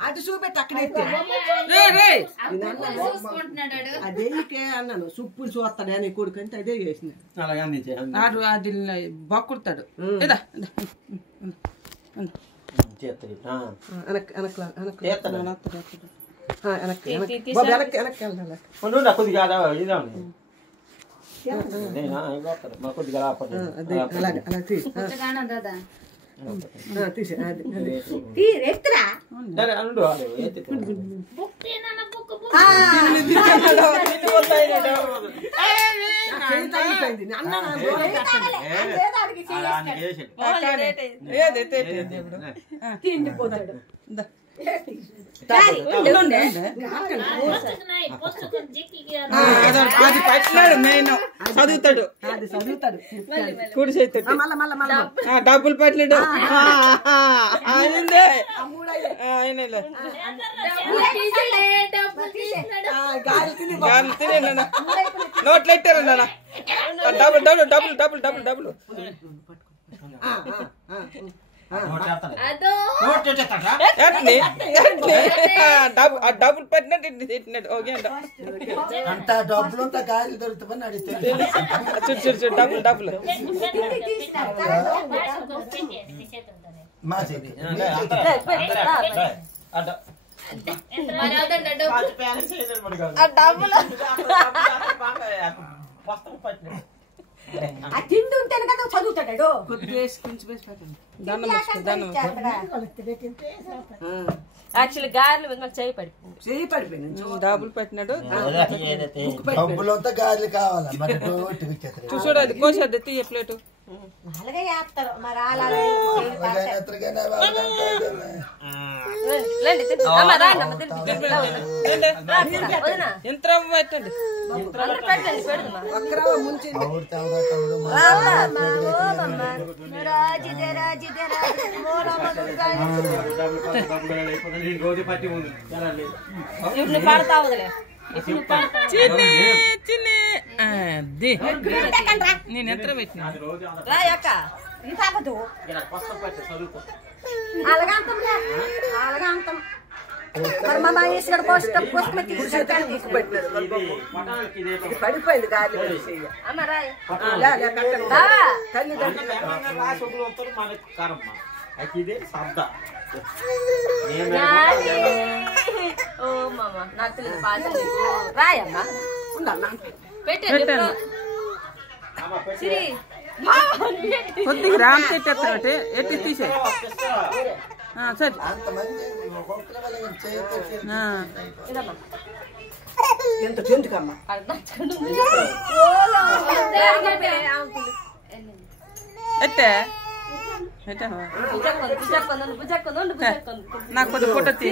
అది చూపెట్టి అక్కడే అదేకే అన్నాను సుప్పులు చూస్తాడు అని కొడుకంటే అదే చేసిన అది బొక్కుతాడు చదువుతాడు కుడి చేస్తాడు డబ్బులు పట్లేడు నోట్లు ఎట్టారు డబ్బులు డబ్బులు డబ్బులు డబ్బులు డబ్బులు డబ్బులు డబ్బులు పెట్టినట్టు తిట్టినట్టు ఓకే అంట డబ్బులు గాలి దొరుకుతామని అడిగితే చూడు చూడు డబ్బులు డబ్బులు తిండి ఉంటేనే కదా చదువుతాడు యాక్చువల్లీ గారెలు చేయి పడిపోయింది డబ్బులు పెట్టినాడు డబ్బులంతా గారెలు కావాలా చూసాడు అది కోసేది తీయ ప్లేటు అలాగే చేస్తారు మరి యంత్రం పెట్టండి పడతావులే చిన్ని చిన్ని నేను ఎంత పెట్టినా రాయక్క అలాగంతం మరి మా మహేశ్వర పడిపోయింది గాలి ఓ మామ నాకు తెలియదు పాట రాయమ్మా పెట్టాను కొద్దిగా రామ్ పెట్టేస్తారంటే ఎట్టి తీసే సరే ఎంత ఎందుకమ్మా ఎట్టే నాకు కొద్ది ఫోటో తీ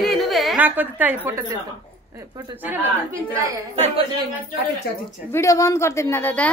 నాకు కొద్ది తాయి ఫోటో తీస్తా वीडियो बंद कर देना दादा।